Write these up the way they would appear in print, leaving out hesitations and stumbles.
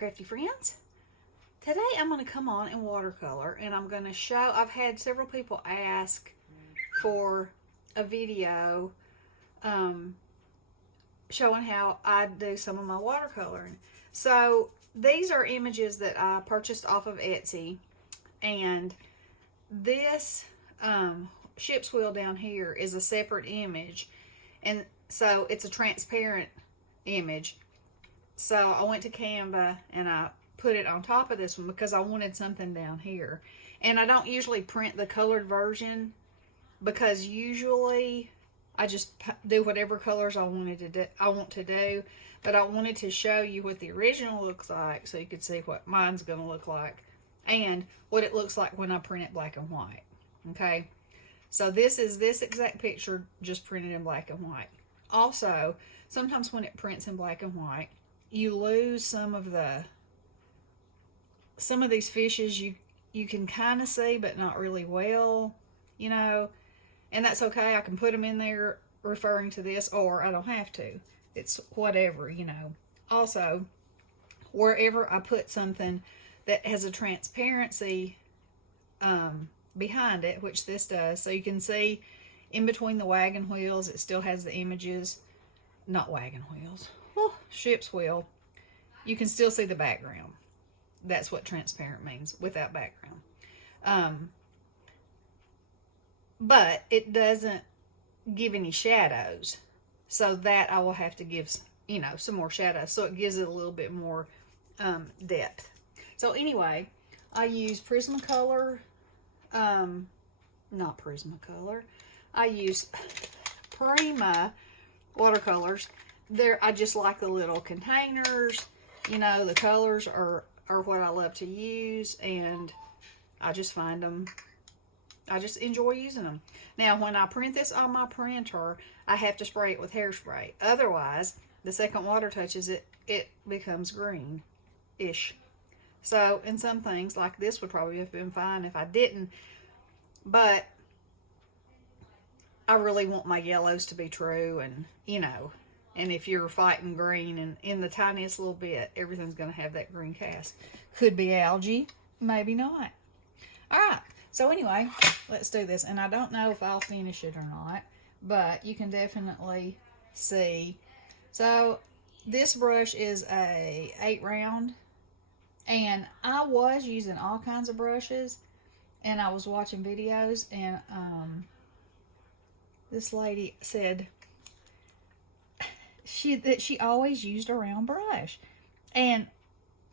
Crafty Friends. Today I'm going to come on in watercolor and I'm going to show, I've had several people ask for a video showing how I do some of my watercoloring. So these are images that I purchased off of Etsy, and this ship's wheel down here is a separate image, and so it's a transparent image. So I went to Canva and I put it on top of this one because I wanted something down here. And I don't usually print the colored version because usually I just do whatever colors I want to do. But I wanted to show you what the original looks like so you could see what mine's going to look like and what it looks like when I print it black and white. Okay, so this is this exact picture just printed in black and white. Also, sometimes when it prints in black and white, you lose some of these fishes you can kind of see, but not really well, and that's okay. I can put them in there referring to this, or I don't have to. It's whatever. Also, wherever I put something that has a transparency behind it, which this does, so you can see in between the wagon wheels, it still has the images. Not wagon wheels, ship's wheel. You can still see the background. That's what transparent means, without background. But it doesn't give any shadows, so that I will have to give some more shadows, so it gives it a little bit more depth. So anyway, I use Prismacolor, not Prismacolor, I use Prima watercolors. I just like the little containers. The colors are what I love to use, and I just find them, I just enjoy using them. Now, when I print this on my printer, I have to spray it with hairspray. Otherwise, the second water touches it, it becomes green-ish. So, and some things, like this would probably have been fine if I didn't, but I really want my yellows to be true, and, and if you're fighting green and in the tiniest little bit, everything's going to have that green cast. Could be algae, maybe not. All right, so anyway, let's do this. And I don't know if I'll finish it or not, but you can definitely see. So this brush is a 8 round, and I was using all kinds of brushes, and I was watching videos, and this lady said that she always used a round brush and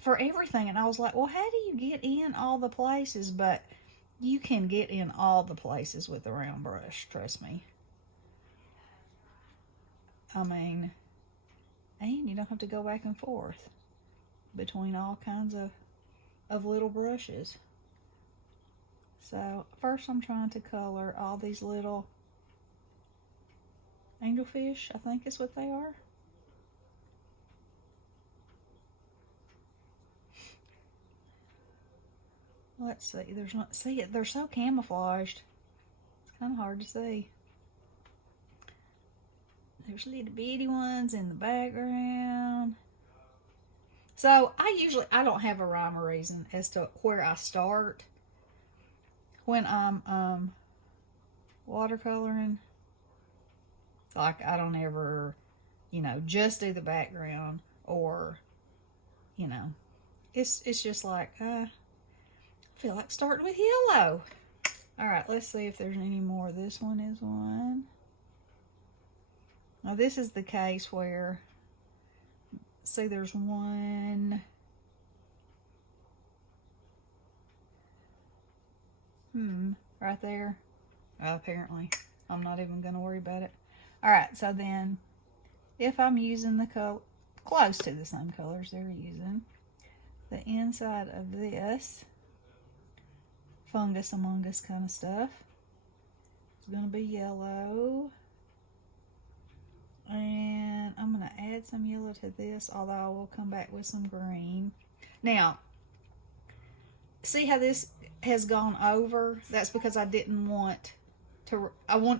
for everything, and I was like, well, how do you get in all the places? But you can get in all the places with a round brush, trust me. I mean, and you don't have to go back and forth between all kinds of little brushes. So first I'm trying to color all these little angelfish, I think is what they are. Let's see. There's not. See it. They're so camouflaged. It's kind of hard to see. There's little bitty ones in the background. So I don't have a rhyme or reason as to where I start when I'm watercoloring. Like, I don't ever, just do the background, or, it's just like, I feel like starting with yellow. All right, let's see if there's any more. This one is one. Now, this is the case where, see, there's one. Right there. Apparently, I'm not even going to worry about it. All right, so then if I'm using the color, close to the same colors they're using, the inside of this fungus among us kind of stuff, it's going to be yellow. And I'm going to add some yellow to this, although I will come back with some green. Now, see how this has gone over? That's because I didn't want to,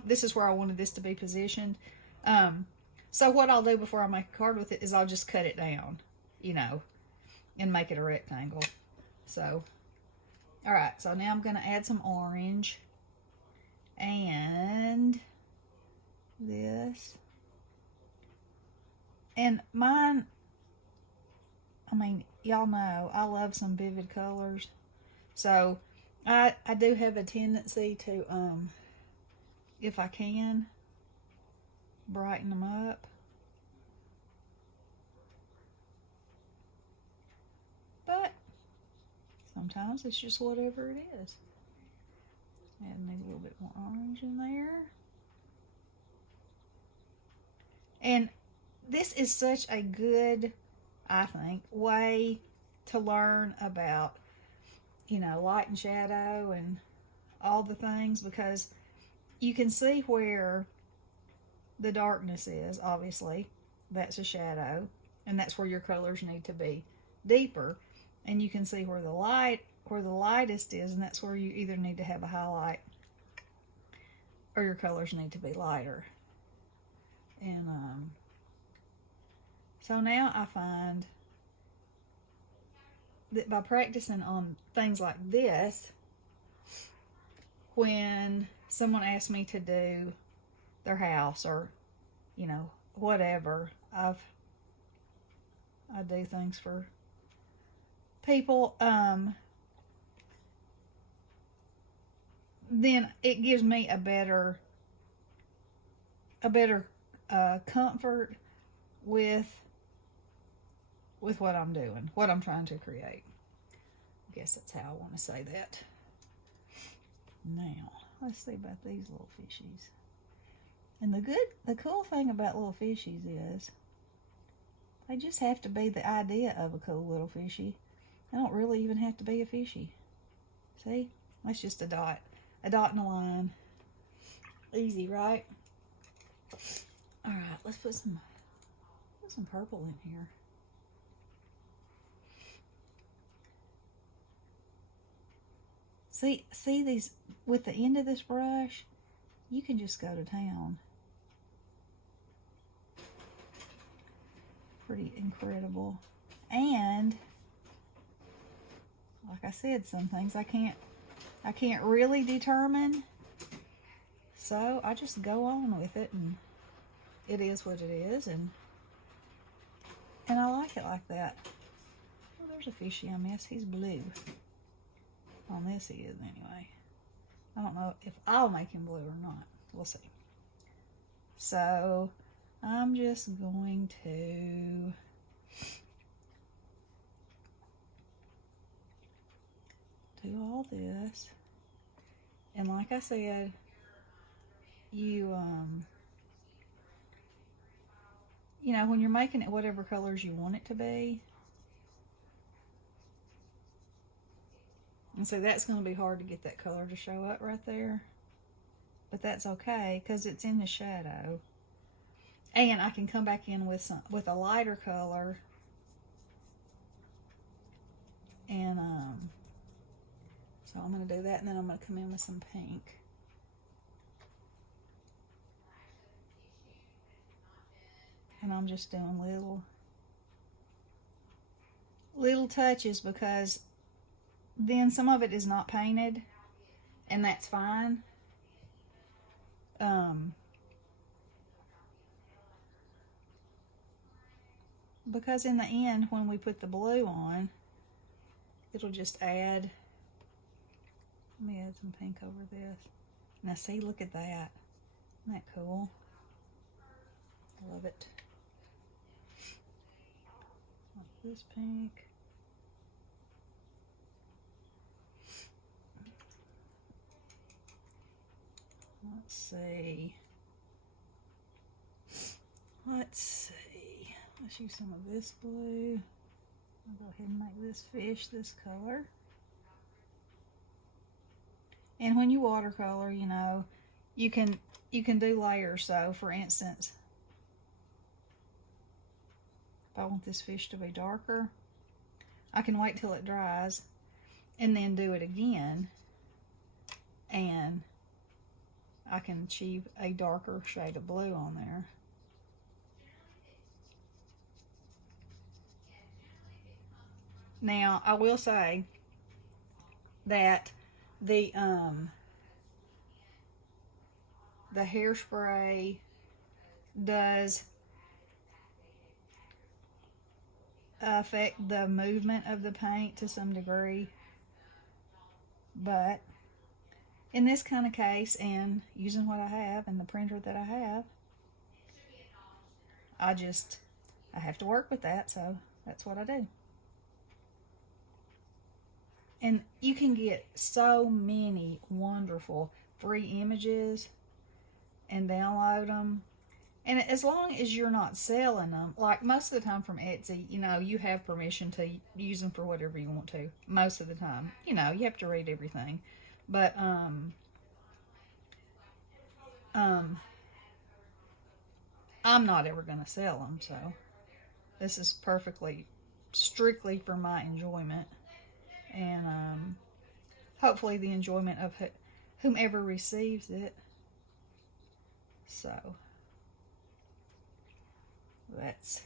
this is where I wanted this to be positioned. So what I'll do before I make a card with it is I'll just cut it down, and make it a rectangle. So, all right, so now I'm going to add some orange and this. And mine, I mean, y'all know I love some vivid colors. So I do have a tendency to, if I can, brighten them up. But sometimes it's just whatever it is. Add maybe a little bit more orange in there. And this is such a good, I think, way to learn about, you know, light and shadow and all the things, because you can see where the darkness is, obviously. That's a shadow, and that's where your colors need to be deeper. And you can see where the lightest is, and that's where you either need to have a highlight or your colors need to be lighter. And so now I find that by practicing on things like this, when someone asks me to do their house or, you know, whatever, I do things for people, then it gives me a better comfort with what I'm doing, what I'm trying to create. I guess that's how I want to say that. Now, let's see about these little fishies. And the cool thing about little fishies is they just have to be the idea of a cool little fishy. They don't really even have to be a fishy. See? That's just a dot and a line. Easy, right? All right, let's put some purple in here. See these, with the end of this brush, you can just go to town. Pretty incredible. And like I said, some things I can't really determine. So I just go on with it, and it is what it is, and I like it like that. Oh, there's a fishy I missed. He's blue. On this he is anyway. I don't know if I'll make him blue or not. We'll see. So I'm just going to do all this. And like I said, you know, when you're making it whatever colors you want it to be. And so that's going to be hard to get that color to show up right there. But that's okay, because it's in the shadow. And I can come back in with a lighter color. And so I'm going to do that, and then I'm going to come in with some pink. And I'm just doing little touches, because then some of it is not painted, and that's fine. Because in the end, when we put the blue on, it'll just add. Let me add some pink over this. Now see, look at that. Isn't that cool? I love it. Like this pink. Let's see. Let's use some of this blue. I'll go ahead and make this fish this color. And when you watercolor, you know, you can do layers. So, for instance, if I want this fish to be darker, I can wait till it dries and then do it again, and I can achieve a darker shade of blue on there. Now, I will say that the the hairspray does affect the movement of the paint to some degree, but in this kind of case, and using what I have and the printer that I have, I have to work with that, so that's what I do. And you can get so many wonderful free images and download them. And as long as you're not selling them, like most of the time from Etsy, you have permission to use them for whatever you want to. Most of the time, you have to read everything. But I'm not ever going to sell them, so this is perfectly strictly for my enjoyment, and hopefully the enjoyment of whomever receives it. So that's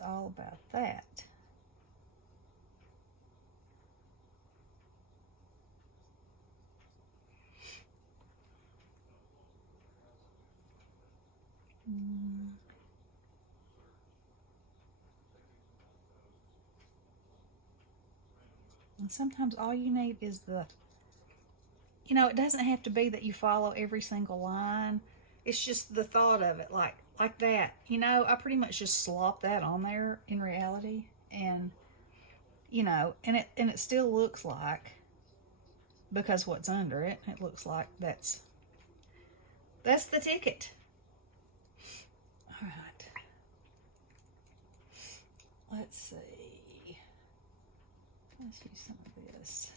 all about that. And sometimes all you need is it doesn't have to be that you follow every single line. It's just the thought of it, like that. I pretty much just slop that on there in reality, and it still looks like, because what's under it, it looks like that's the ticket. All right. Let's see. Let's do some of this.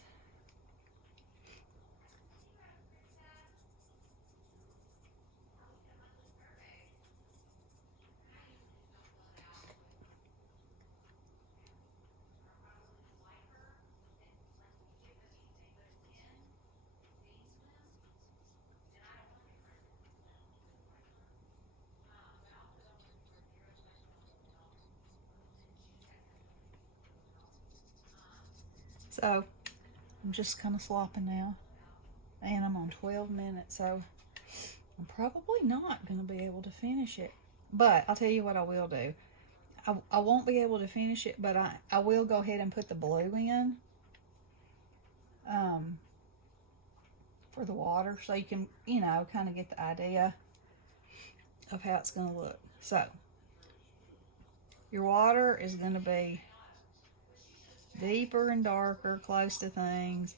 So I'm just kind of slopping now, and I'm on 12 minutes, so I'm probably not going to be able to finish it. But I'll tell you what I will do. I won't be able to finish it, but I will go ahead and put the blue in for the water, so you can, kind of get the idea of how it's going to look. So your water is going to be deeper and darker close to things,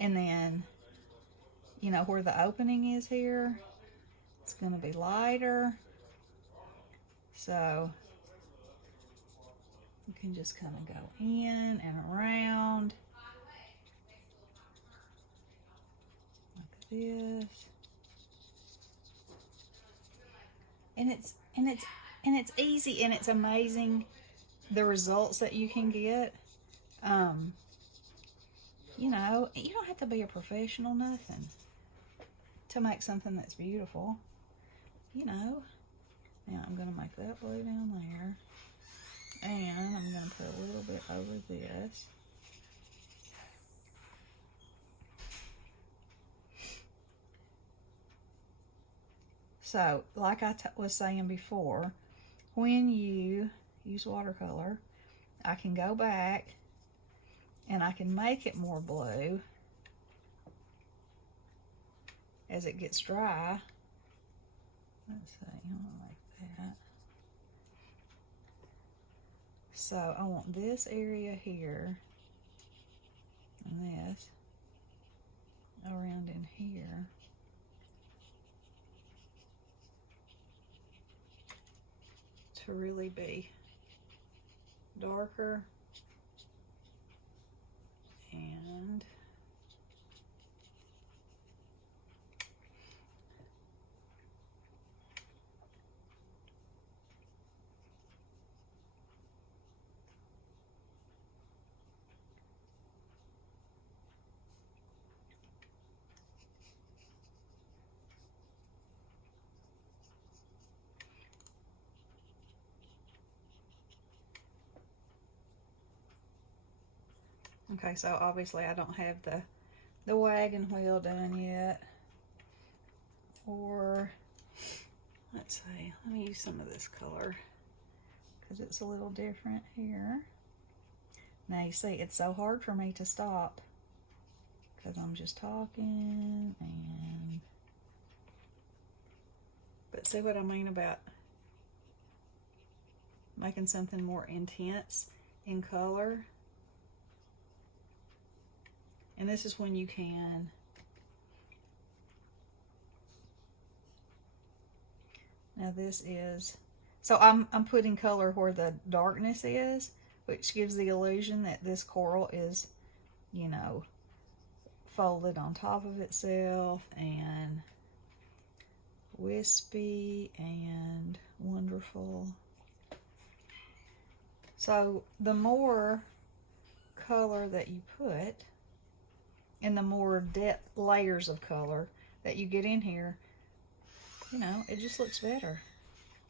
and then where the opening is here, it's going to be lighter, so you can just kind of go in and around like this, and it's easy, and it's amazing the results that you can get. You don't have to be a professional, nothing, to make something that's beautiful. Now I'm going to make that blue down there, and I'm going to put a little bit over this. So, like I was saying before, when you use watercolor, I can go back and I can make it more blue as it gets dry. Let's see, I don't like that. So I want this area here and this around in here. To really be darker, and Okay, so obviously I don't have the wagon wheel done yet. Or, let's see, let me use some of this color because it's a little different here. Now you see, it's so hard for me to stop because I'm just talking and... But see what I mean about making something more intense in color? And this is when you can now this is, so I'm putting color where the darkness is, which gives the illusion that this coral is, you know, folded on top of itself and wispy and wonderful. So the more color that you put and the more depth layers of color that you get in here, you know, it just looks better.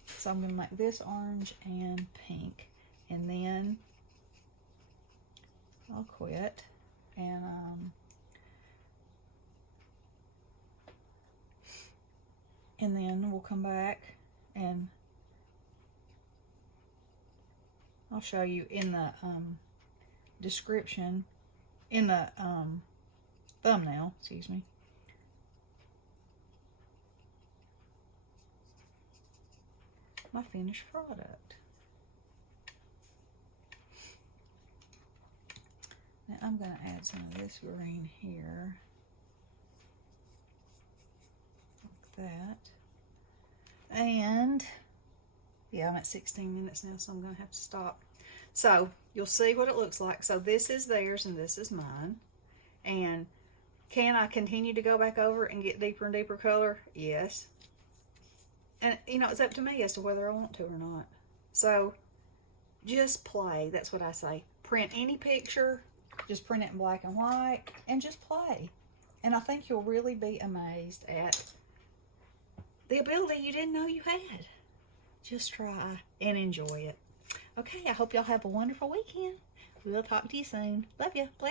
So I'm going to make this orange and pink, and then I'll quit and then we'll come back and I'll show you in the description, in the thumbnail, excuse me, my finished product. Now I'm going to add some of this green here, like that. And yeah, I'm at 16 minutes now, so I'm going to have to stop. So you'll see what it looks like. So this is theirs and this is mine. And can I continue to go back over and get deeper and deeper color? Yes. And you know, it's up to me as to whether I want to or not. So just play. That's what I say. Print any picture, just print it in black and white, and just play. And I think you'll really be amazed at the ability you didn't know you had. Just try and enjoy it. Okay, I hope y'all have a wonderful weekend. We'll talk to you soon. Love you. Bless.